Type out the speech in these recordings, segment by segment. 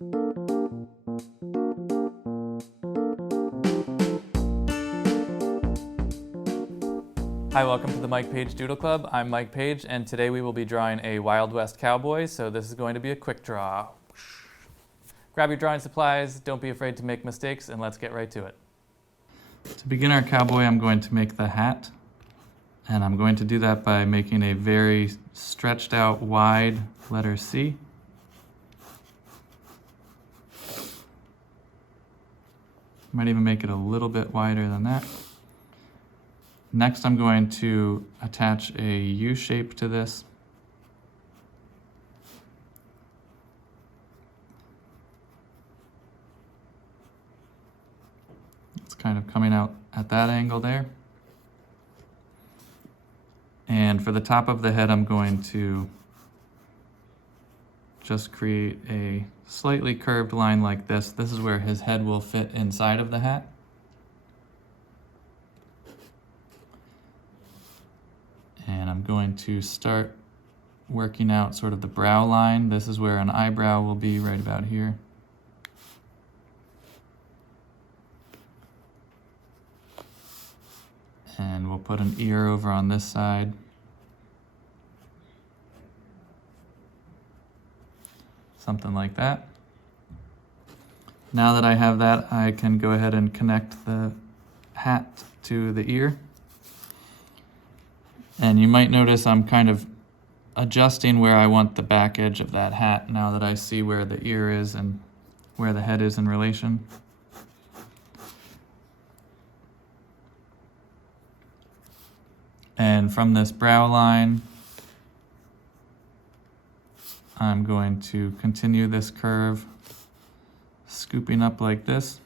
Hi, welcome to the Paige Doodle Club. I'm Mike Paige, and today we will be drawing a Wild West cowboy, so this is going to be a quick draw. Grab your drawing supplies, don't be afraid to make mistakes, and let's get right to it. To begin our cowboy, I'm going to make the hat, and I'm going to do that by making a very stretched out wide letter C. Might even make it a little bit wider than that. Next, I'm going to attach a U shape to this. It's kind of coming out at that angle there. And for the top of the head, I'm going to just create a slightly curved line like this. This is where his head will fit inside of the hat. And I'm going to start working out sort of the brow line. This is where an eyebrow will be, right about here. And we'll put an ear over on this side. Something like that. Now that I have that, I can go ahead and connect the hat to the ear. And you might notice I'm kind of adjusting where I want the back edge of that hat now that I see where the ear is and where the head is in relation. And from this brow line, I'm going to continue this curve, scooping up like this.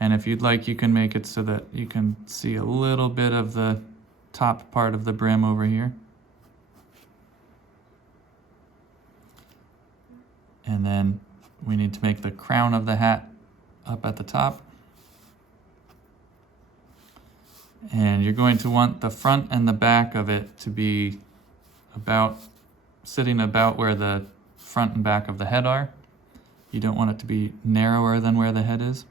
And if you'd like, you can make it so that you can see a little bit of the top part of the brim over here. And then we need to make the crown of the hat up at the top. And you're going to want the front and the back of it to be sitting about where the front and back of the head are. You don't want it to be narrower than where the head is.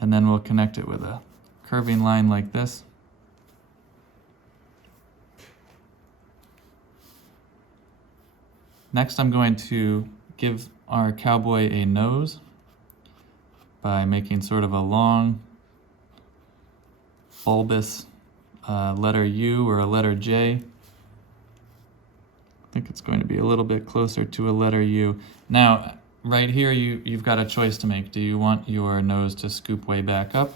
And then we'll connect it with a curving line like this. Next, I'm going to give our cowboy a nose by making sort of a long, bulbous letter U or a letter J. I think it's going to be a little bit closer to a letter U. Now, right here, you've got a choice to make. Do you want your nose to scoop way back up,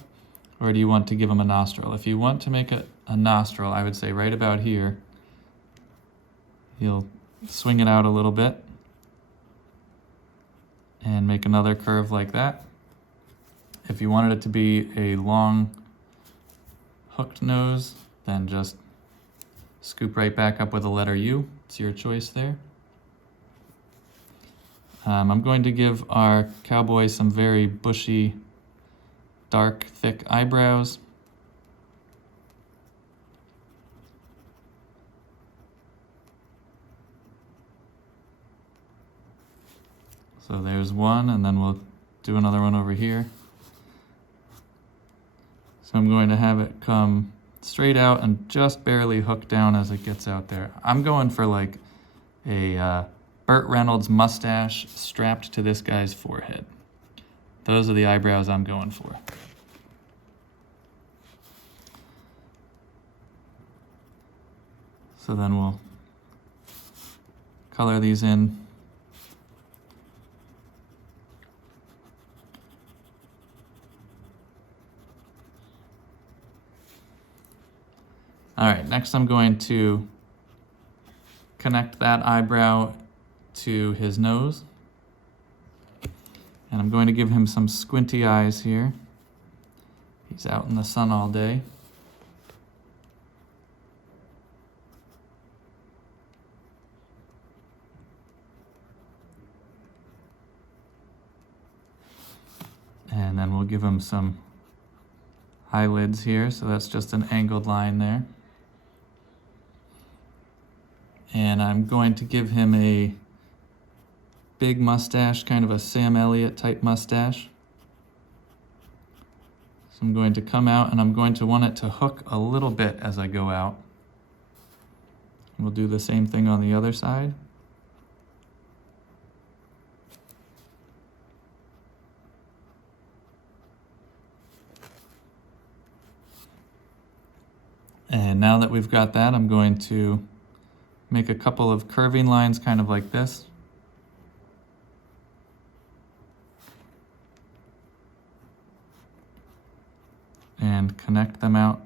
or do you want to give him a nostril? If you want to make a nostril, I would say right about here, you'll swing it out a little bit and make another curve like that. If you wanted it to be a long hooked nose, then just scoop right back up with a letter U. It's your choice there. I'm going to give our cowboy some very bushy, dark, thick eyebrows. So there's one, and then we'll do another one over here. So I'm going to have it come straight out and just barely hook down as it gets out there. I'm going for like a Burt Reynolds mustache strapped to this guy's forehead. Those are the eyebrows I'm going for. So then we'll color these in. All right, next I'm going to connect that eyebrow to his nose. And I'm going to give him some squinty eyes here. He's out in the sun all day. And then we'll give him some eyelids here, so that's just an angled line there. And I'm going to give him a big mustache, kind of a Sam Elliott type mustache. So I'm going to come out and I'm going to want it to hook a little bit as I go out. We'll do the same thing on the other side. And now that we've got that, I'm going to make a couple of curving lines kind of like this. And connect them out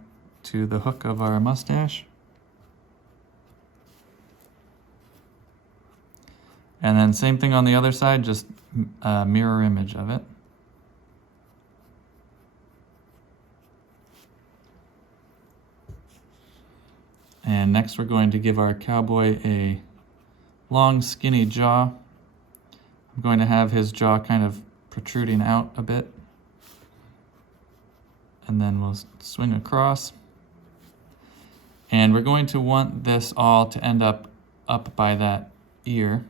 to the hook of our mustache. And then same thing on the other side, just a mirror image of it. And next we're going to give our cowboy a long, skinny jaw. I'm going to have his jaw kind of protruding out a bit. And then we'll swing across. And we're going to want this all to end up by that ear.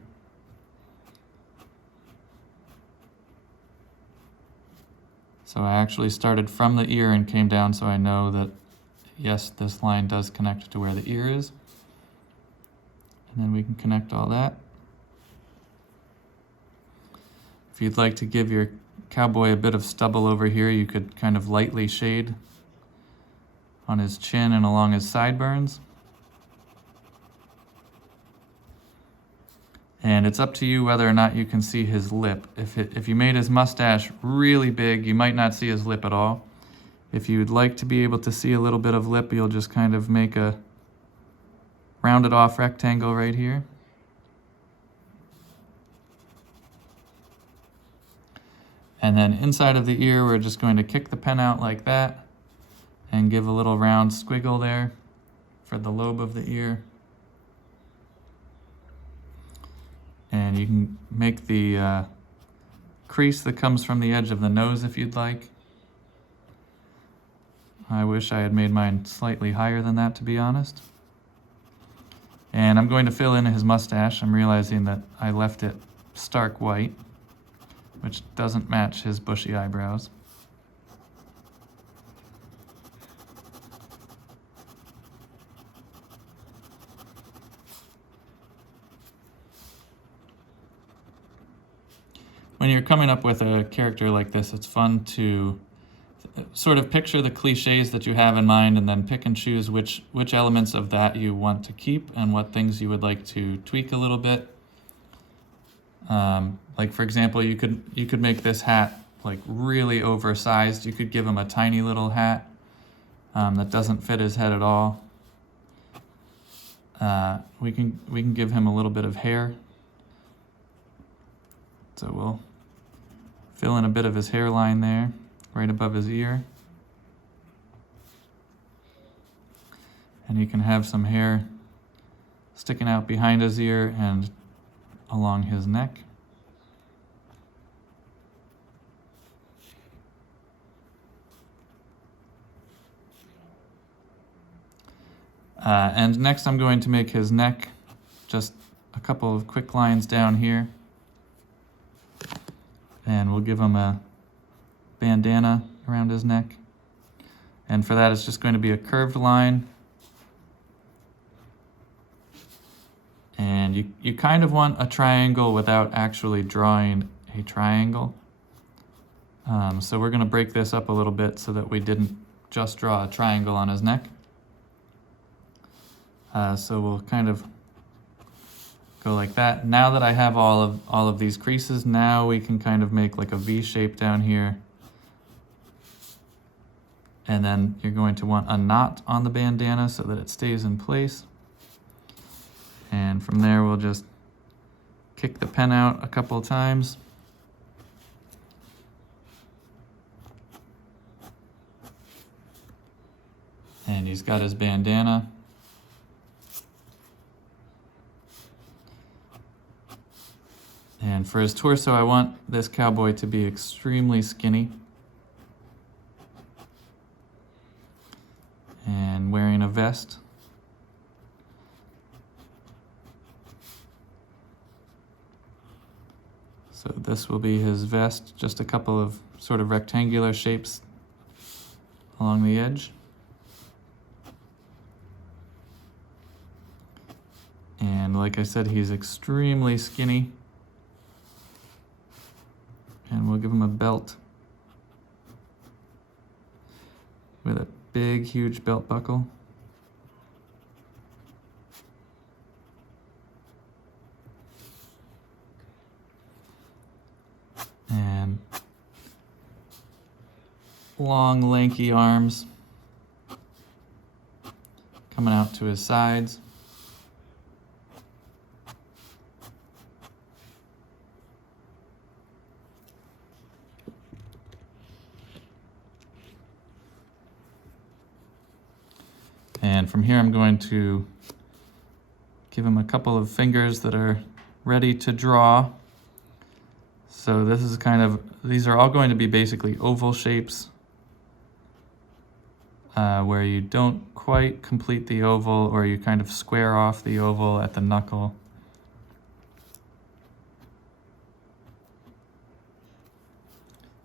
So I actually started from the ear and came down so I know that, yes, this line does connect to where the ear is. And then we can connect all that. If you'd like to give your cowboy a bit of stubble over here, you could kind of lightly shade on his chin and along his sideburns. And it's up to you whether or not you can see his lip. If you made his mustache really big, you might not see his lip at all. If you'd like to be able to see a little bit of lip, you'll just kind of make a rounded off rectangle right here. And then inside of the ear, we're just going to kick the pen out like that and give a little round squiggle there for the lobe of the ear. And you can make the crease that comes from the edge of the nose if you'd like. I wish I had made mine slightly higher than that, to be honest. And I'm going to fill in his mustache. I'm realizing that I left it stark white, which doesn't match his bushy eyebrows. When you're coming up with a character like this, it's fun to sort of picture the cliches that you have in mind and then pick and choose which elements of that you want to keep and what things you would like to tweak a little bit. Like for example, you could make this hat like really oversized. You could give him a tiny little hat that doesn't fit his head at all. We can give him a little bit of hair. So we'll fill in a bit of his hairline there, right above his ear. And you can have some hair sticking out behind his ear and along his neck. And next I'm going to make his neck, just a couple of quick lines down here. And we'll give him a bandana around his neck. And for that, it's just going to be a curved line. And you kind of want a triangle without actually drawing a triangle. So we're going to break this up a little bit so that we didn't just draw a triangle on his neck. So we'll kind of go like that. Now that I have all of these creases, now we can kind of make like a V shape down here. And then you're going to want a knot on the bandana so that it stays in place. And from there, we'll just kick the pen out a couple of times. And he's got his bandana. And for his torso, I want this cowboy to be extremely skinny. And wearing a vest. So this will be his vest, just a couple of sort of rectangular shapes along the edge. And like I said, he's extremely skinny. And we'll give him a belt with a big, huge belt buckle. And long, lanky arms coming out to his sides. And from here, I'm going to give him a couple of fingers that are ready to draw. So this is these are all going to be basically oval shapes where you don't quite complete the oval, or you kind of square off the oval at the knuckle.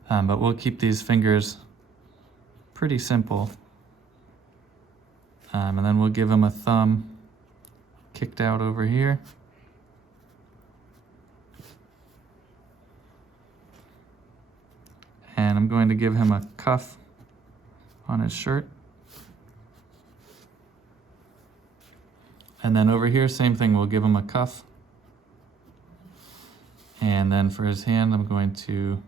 But we'll keep these fingers pretty simple. And then we'll give him a thumb kicked out over here. And I'm going to give him a cuff on his shirt. And then over here, same thing, we'll give him a cuff. And then for his hand, I'm going to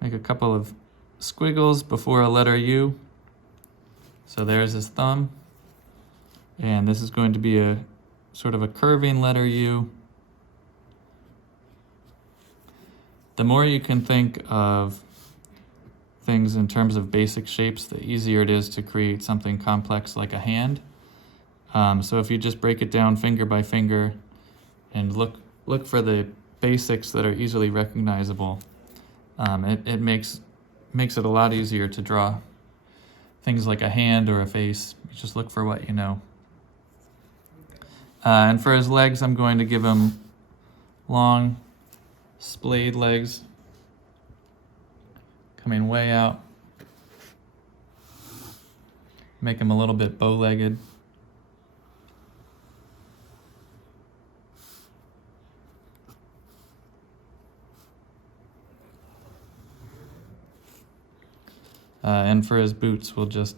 make a couple of squiggles before a letter U. So there's his thumb. And this is going to be a sort of a curving letter U. The more you can think of things in terms of basic shapes, the easier it is to create something complex like a hand. So if you just break it down finger by finger and look for the basics that are easily recognizable, it makes it a lot easier to draw things like a hand or a face. You just look for what you know. And for his legs, I'm going to give him long, splayed legs coming way out. Make him a little bit bow-legged. And for his boots, we'll just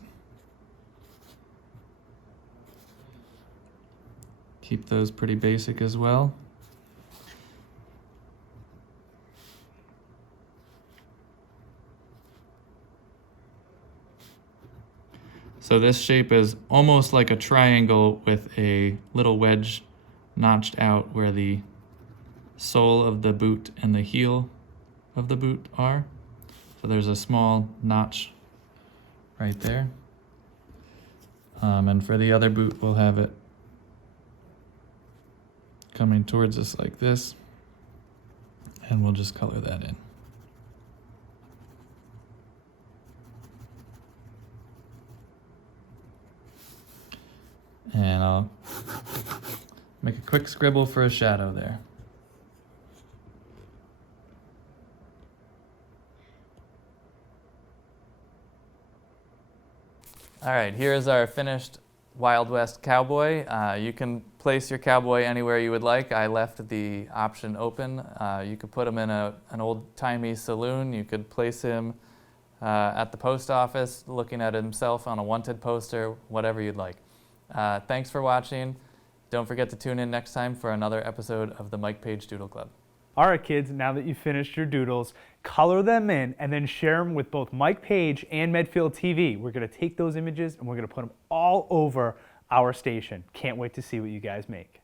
keep those pretty basic as well. So this shape is almost like a triangle with a little wedge notched out where the sole of the boot and the heel of the boot are. So there's a small notch right there. And for the other boot, we'll have it coming towards us like this, and we'll just color that in. And I'll make a quick scribble for a shadow there. All right, here's our finished Wild West Cowboy. You can place your cowboy anywhere you would like. I left the option open. You could put him in an old-timey saloon. You could place him at the post office looking at himself on a wanted poster, whatever you'd like. Thanks for watching. Don't forget to tune in next time for another episode of the Mike Paige Doodle Club. All right, kids, now that you've finished your doodles, color them in and then share them with both Mike Paige and Medfield TV. We're going to take those images and we're going to put them all over our station. Can't wait to see what you guys make.